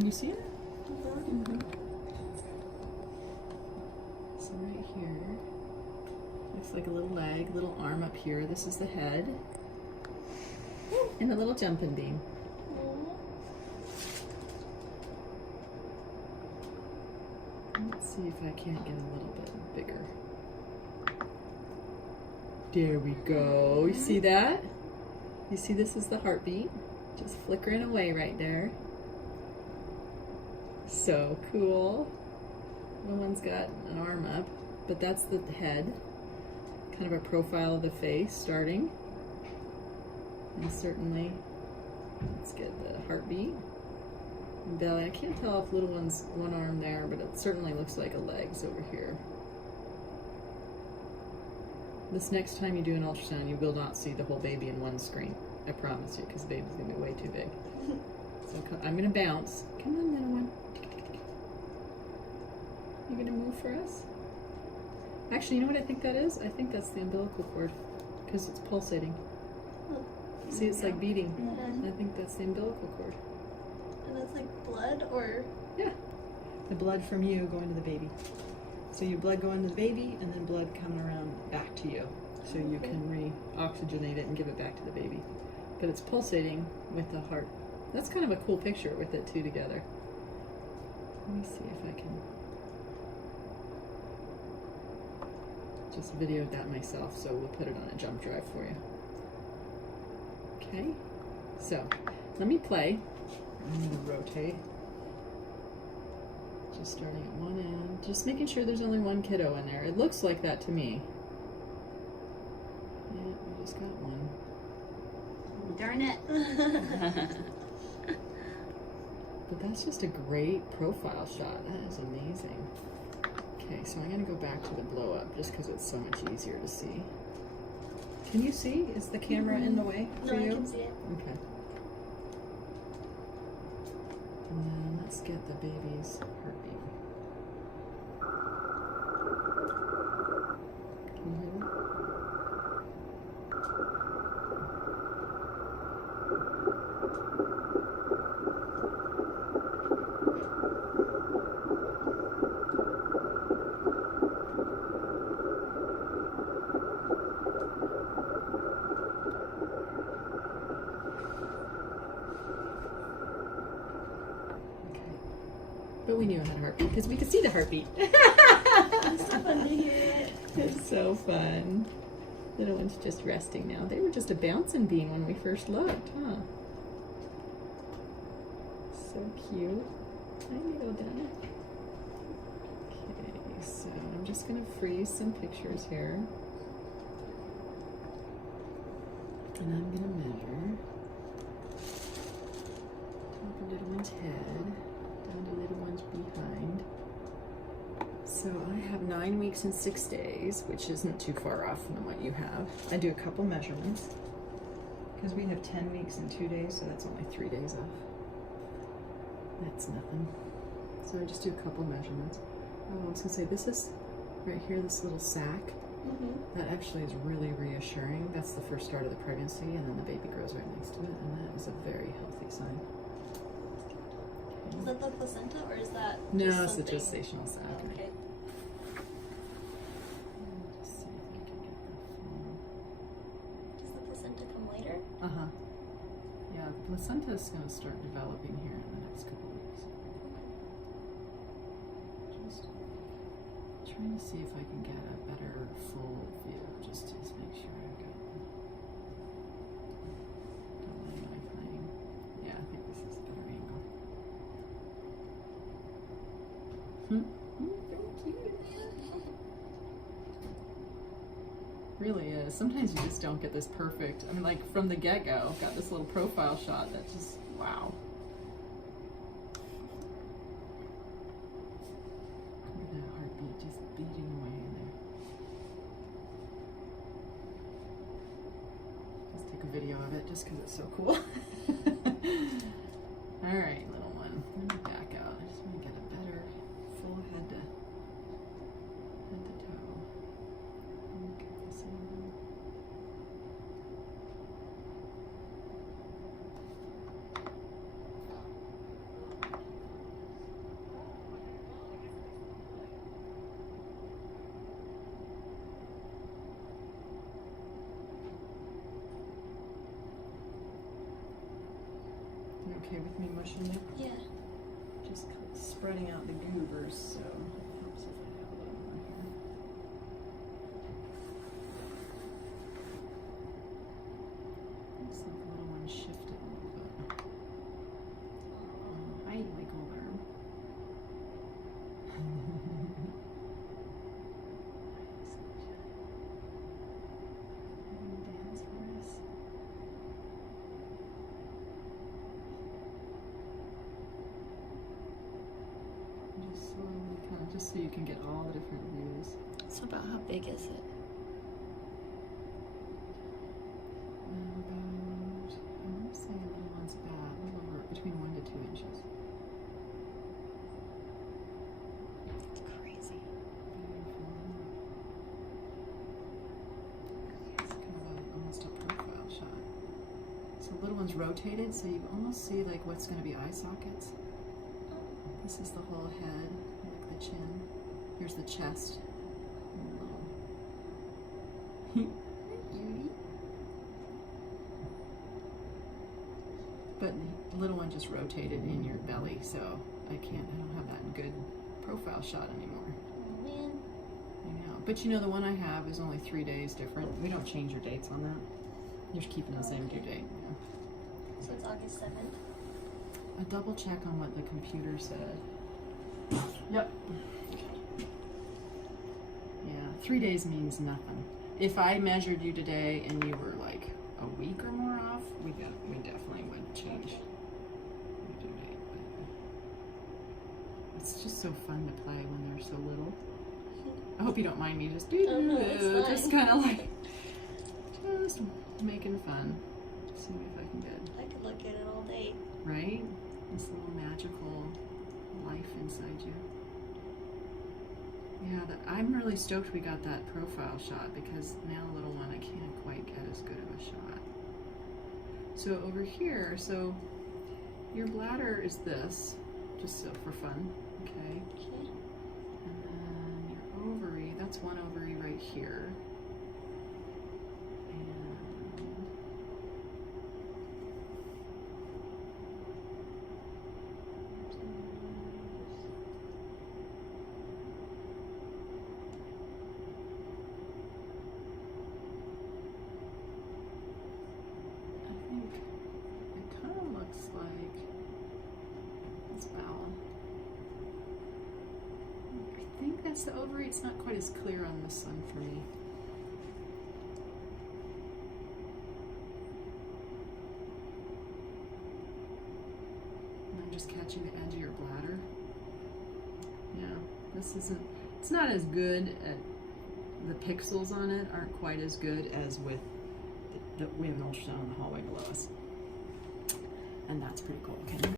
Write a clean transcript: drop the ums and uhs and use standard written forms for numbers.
Can you see it? Mm-hmm. So right here, looks like a little leg, little arm up here. This is the head. And a little jumping bean. Let's see if I can't get a little bit bigger. There we go. You see that? You see this is the heartbeat? Just flickering away right there. So cool. The one's got an arm up, but that's the head. Kind of a profile of the face starting. And certainly, let's get the heartbeat. And belly. I can't tell if little one's one arm there, but it certainly looks like a leg's over here. This next time you do an ultrasound, you will not see the whole baby in one screen. I promise you, because the baby's going to be way too big. So I'm going to bounce. Come on, little one. You going to move for us? Actually, you know what I think that is? I think that's the umbilical cord, because it's pulsating. See, it's like beating. I think that's the umbilical cord. And that's like blood, or? Yeah. The blood from you going to the baby. So your blood going to the baby, and then blood coming around back to you. So you can re-oxygenate it and give it back to the baby. But it's pulsating with the heart. That's kind of a cool picture with it two together. Let me see if I can just videoed that myself, so we'll put it on a jump drive for you. Okay, so let me play. I'm going to rotate. Just starting at one end, just making sure there's only one kiddo in there. It looks like that to me. Yeah, we just got one. Darn it. But that's just a great profile shot. That is amazing. Okay, so I'm going to go back to the blow up just because it's so much easier to see. Can you see? Is the camera in the way for you? No, I can see it. Okay. And then let's get the baby's heartbeat. Can you hear that? But we knew it had a heartbeat because we could see the heartbeat. It's so fun to hear it. It's so fun. Little one's just resting now. They were just a bouncing bean when we first looked, huh? So cute. Hi, little Donna. Okay, so I'm just going to freeze some pictures here. And I'm going to measure top of little one's head. Down to little one's behind. So I have 9 weeks and 6 days, which isn't too far off from what you have. I do a couple measurements because we have 10 weeks and 2 days, so that's only 3 days off. That's nothing. So I just do a couple measurements. Oh, I was gonna say, this is right here, this little sac. That actually is really reassuring. That's the first start of the pregnancy, and then the baby grows right next to it, and that is a very healthy sign. Is that the placenta, or is that No, just it's the something? gestational sac. Okay. Let's see if I can get the full. Does the placenta come later? Uh-huh. Yeah, the placenta is going to start developing here in the next couple of weeks. Just trying to see if I can get a better full view, just to make sure I've got don't let my thing. Yeah, I think this is a better angle. So cute. Really is. Sometimes you just don't get this perfect. I mean, like from the get-go, got this little profile shot that just, wow. Look at that heartbeat just beating away in there. Let's take a video of it just because it's so cool. All right, little one. Let me back out. I just want to get a better full head to toe. Okay, so okay with me mushing it? Yeah. Just spreading out the goobers, so it helps if I have a little more here. Looks like the little one shifted a little bit. I like alarm. Dance for us. Just slowly, kind of, just so you can get all the different views. So about how big is it? About, I want to say a little one's about a little over between 1 to 2 inches. It's crazy. Beautiful. It's kind of almost a profile shot. So little one's rotated, so you almost see like what's going to be eye sockets. This is the whole head, like the chin. Here's the chest. Cutie. But the little one just rotated in your belly, so I don't have that good profile shot anymore. Oh man. I know. But you know, the one I have is only 3 days different. We don't change your dates on that. You're just keeping the same due date. Yeah. So it's August 7th? A double check on what the computer said. Yep. Yeah, 3 days means nothing. If I measured you today and you were like a week or more off, we definitely would change your due date. But it's just so fun to play when they're so little. I hope you don't mind me just just kind of like just making fun. See if I can get. I could look at it all day. Right? This little magical life inside you. Yeah, I'm really stoked we got that profile shot because now little one I can't quite get as good of a shot. So over here, so your bladder is this, just so for fun, okay? Okay. And then your ovary, that's one ovary right here. Like this bowel. I think that's the ovary. It's not quite as clear on this one for me. And I'm just catching the edge of your bladder. Yeah, this isn't, it's not as good at, the pixels on it aren't quite as good as with, we have an ultrasound in the hallway below us. And that's pretty cool. Okay.